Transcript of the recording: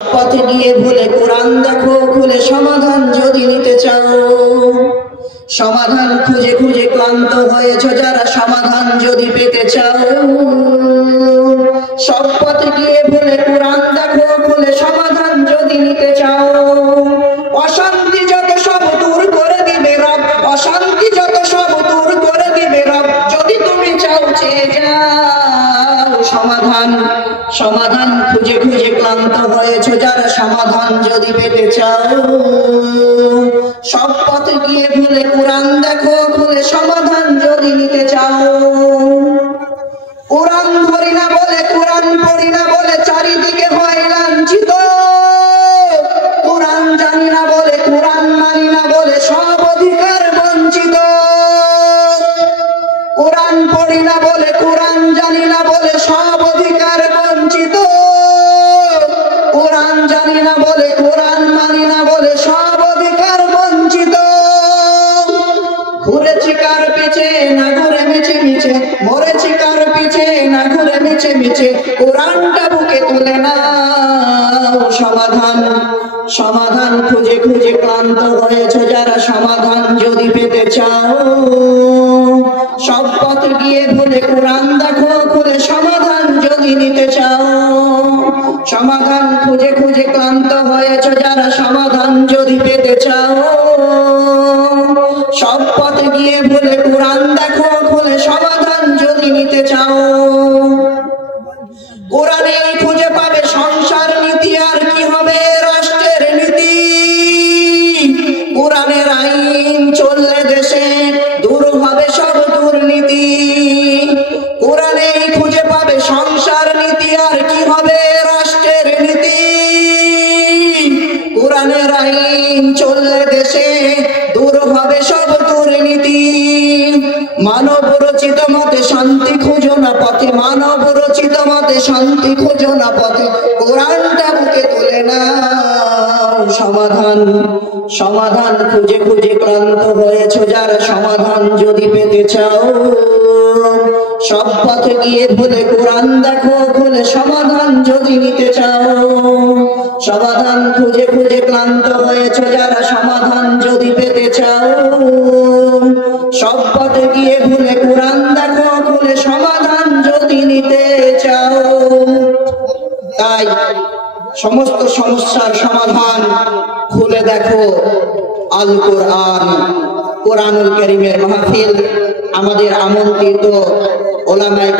পথে গিয়ে ভুলে কোরআন দেখো খুলে সমাধান যদি নিতে চাও, সমাধান খুঁজে খুঁজে ক্লান্ত হয়েছো যারা, সমাধান যদি পেতে চাও। সব পথে গিয়ে ভুলে কোরআন দেখো খুলে সমাধান যদি নিতে চাও। অশান্তি যত সব দূর করে দিবে রব, অশান্তি যত সব দূর করে দিবে রব, যদি তুমি চাও চেয়ে যাও সমাধান। সমাধান খুঁজে খুঁজে ক্লান্ত হয়েছো যারা, সমাধান যদি পেতে চাও। সব পথে গিয়ে ভুলে কোরআন দেখো খুলে সমাধান যদি নিতে চাও। কোরআন ধরি না বলে, কোরআন পড়ি না বলে চারিদিকে হয় লাঞ্ছিত। কোরআন জানি না বলে, কোরআন মানি না বলে সব অধিকার বঞ্চিত। কোরআন পড়ি না বলে, কোরআন জানি না বলে সব অধিকার বঞ্চিত। কোরআন জানি না বলে, কোরআন মানি না বলে সব অধিকার বঞ্চিত। ঘুরেছি কার পিছে না ঘুরে মিছে মিছে, মরেছি কার পিছে না ঘুরে মিছে মিছে, কোরআনটা বুকে তুলে নাও সমাধান। সমাধান খুঁজে খুঁজে ক্লান্ত হয়েছে যারা, সমাধান যদি পেতে চাও। সব পথ গিয়ে ভুলে কোরআন দেখো খুলে সমাধান যদি নিতে চাও। সমাধান খুঁজে খুঁজে ক্লান্ত হয়েছে যারা, সমাধান যদি পেতে চাও। সব পথে গিয়ে ভুলে কোরআন দেখো খুলে সমাধান যদি নিতে চাও। কোরআনে খুঁজে পাবে সংসার নীতি, আর কি হবে রাষ্ট্রের নীতি। কোরআনের আইন চললে দেশে দূর হবে সব দুর্নীতি। কোরআনে খুঁজে পাবে সংসার নীতি, আর কি হবে রাষ্ট্রের নীতি। কোরআনের আইন চললে দেশে দূর হবে সব দুর্নীতি। মানব রচিত মতে শান্তি খুঁজো না পথে, মানব রচিত মতে শান্তি খুঁজো না পথে, কোরআনটা বুকে তুলে নাও সমাধান। সমাধান খুঁজে খুঁজে ক্লান্ত হয়েছো যারা, সমাধান যদি পেতে চাও। সব পথে গিয়ে ভুলে কোরআন দেখো খুলে সমাধান যদি নিতে চাও। সমাধান খুঁজে খুঁজে ক্লান্ত হয়েছো যারা, সমাধান যদি পেতে চাও। সব পথে গিয়ে ভুলে কোরআন দেখো খুলে সমাধান যদি নিতে চাও। তাই সমস্ত সমস্যার সমাধান খুলে দেখো আল কোরআন। কোরআনুল কারীমের মাহফিল, আমাদের আমন্ত্রিত ওলামায়ে